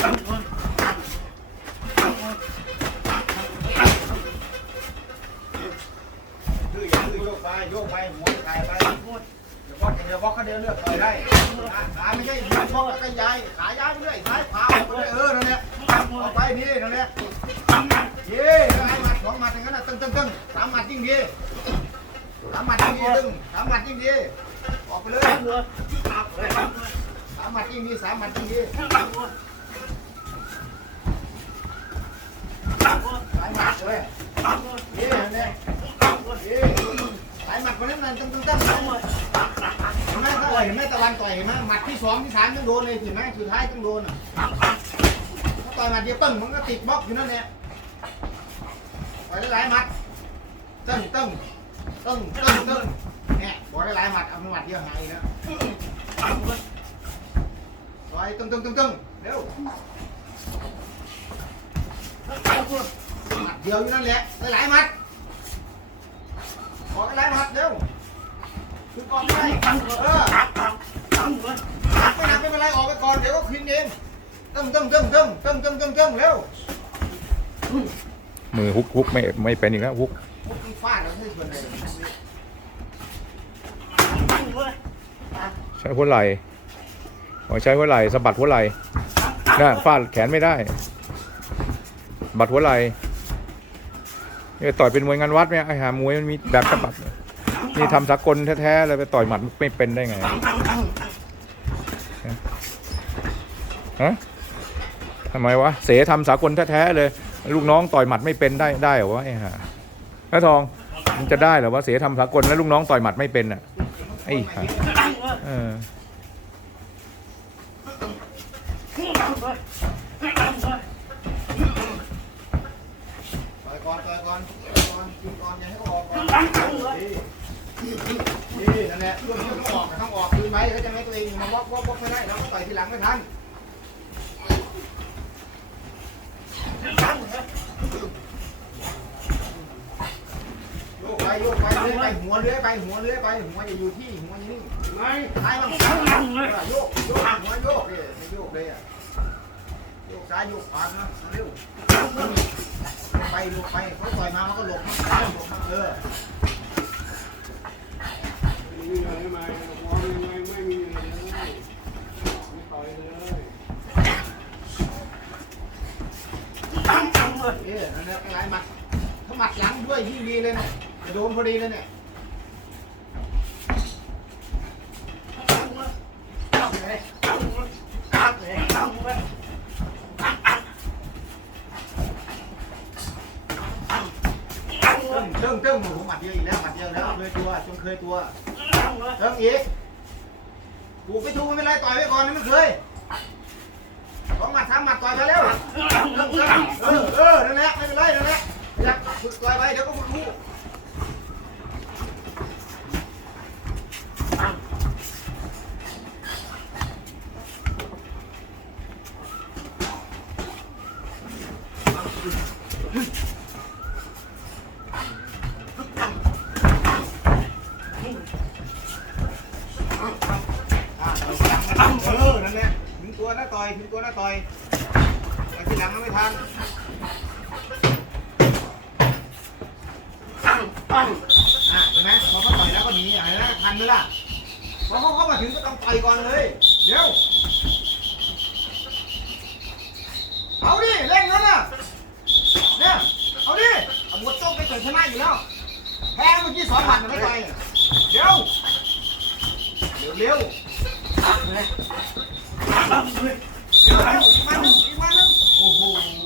ดื้ออย่าดื้อโยกไปโยกไปหัวไก่ไปเดี๋ยวบล็อกเดี๋ยวบล็อกเขาเดินเลือกต่อยได้ขาไม่ใช่หัวบล็อกก็ย้ายขาย้ายไปเรื่อยซ้ายขวาไปเอยเอนั่นแหละเอาไปพี่นั่นแหละเย้ไอ้หมัดสองหมัดอย่างนั้นนะตึ้งตึ้งตึ้งสามหมัดยิ่งดีสามหมัดยิ่งดีตึ้งสามหมัดยิ่งดีออกไปเลยสามหมัดยิ่งดีสามหมัดยิ่งดีายหมัดก้นั่นแหละเย้สายหมัดคนนั้นนั่นตึ้งตึ้งตึ้งเห็นไหมถ้าต่อยเห็นไหมตะวันต่อยเห็นไหมหมัดที่สองที่สามยังโดนเลยเห็นไหมสุดท้ายต้องโดนอะถ้าต่อยหมัดเดียวปึ้งมันก็ติดบล็อกอยู่นั่นแหละต่อยได้หลายหมัดตึ้งตึ้งตึ้งตึ้งตึ้งเนี่ยบอกได้หลายหมัดเอาหมัดเดียวหายแล้วต่อยตึ้งตึ้งตึ้งตึ้งเร็ว เดียวอยู่นั่นแหละได้หลายมัดบอได้หลายมัดเร็วขึ้นก่อนไม่ได้เออไม่นับไม่เป็นไรออกไปก่อนเดี๋ยวก็คืนเองตึ้งตึ้งตึ้งตึ้งตึ้งตึ้งตึ้งตึ้งเร็วมือฮุกฮุกไม่ไม่เป็นอีกแล้วฮุกมุกฟาดแล้วไม่ส่วนไหนใช้หัวไหล่อ๋อใช้หัวไหล่สะบัดหัวไหล่น่ะฟาดแขนไม่ได้ บัดหัวไหล่ นี่ต่อยเป็นมวยงานวัดไหมไอ้หามวยมันมีแบบสะบัดนี่ทำสากลแท้ๆเลยไปต่อยหมัดไม่เป็นได้ไงฮะทำไมวะเสทำสากลแท้ๆเลย ลูกน้องต่อยหมัดไม่เป็นได้ได้เหรอวะไอ้ห่าน้าทองมันจะได้เหรอวะเสทำสากลแล้วลูกน้องต่อยหมัดไม่เป็นอะไอ้ห่าเออ ต่อยก่อนต่อยก่อนต่อย ก่อนคืนก่อย่าให้เขาออกก่อนนี่นี่นั่นแหละช่วงที่เขาออกนะต้องออกคืนไว้เขาจะไม่ให้ตัวเองมาวอกวอกวอกไม่ได้แล้วก็ต่อยทีหลังไม่ทันตั้งโยกไปโยกไปเลื้อยไปหัวเลื้อยไปหัวเลื้อยไปหัวอย่าอยู่ที่หัวอยู่นี่ไม่ท้ายมันโยกโยกหัวโยกเลยไม่โยกเลยอะโยกซ้ายโยกขวานะเร็ว หลบไปเขาต่อยมามันก็หลบมันหลบมันเออไม่มีอะไรมาหัวไม่ไม่ไม่มีอะไรเลยไม่ต่อยเลยเออนั่นแหละไอ้หมัดถ้าหมัดหลังด้วยยิ่ดีเลยนะจะโดนพอดีเลยเนี่ยเติ้งเลยติ้งโอ้ โหหมัดเดียวอีกแล้วหมัดเดียวแล้วเคยตัวจนเคยตัวเติ้งอีกถูกไม่ถูกไม่เป็นไรต่อยไว้ก่อนนี่มันเคยสองหมัดสามหมัดต่อยไปแล้วเออเออนั่นแหละไม่เป็นไรนั่นแหละอยากฝึกต่อยไปเดี๋ยวก็ฝึก รู้อะเออนั่นแหละถึงตัวหน้าต่อยถึงตัวหน้าต่อยแต่ทีหลังมันไม่ทันอะเห็นไหมพอเขาต่อยแล้วก็หนีอะเห็นะทันไหมล่ะพอเขาเข้ามาถึงก็ต้องต่อยก่อนเลยเดี๋ยวเอาดิเร่งนั้นน่ะเนี่ยเอาดิอาหมดโต๊ะไปเกิดชนะอยู่แล้วแพ้เมื่อกี้สองพันไม่ไปเดี๋ยว Deu? Ah, não é. Ah, não, não, não, não, não, não, não,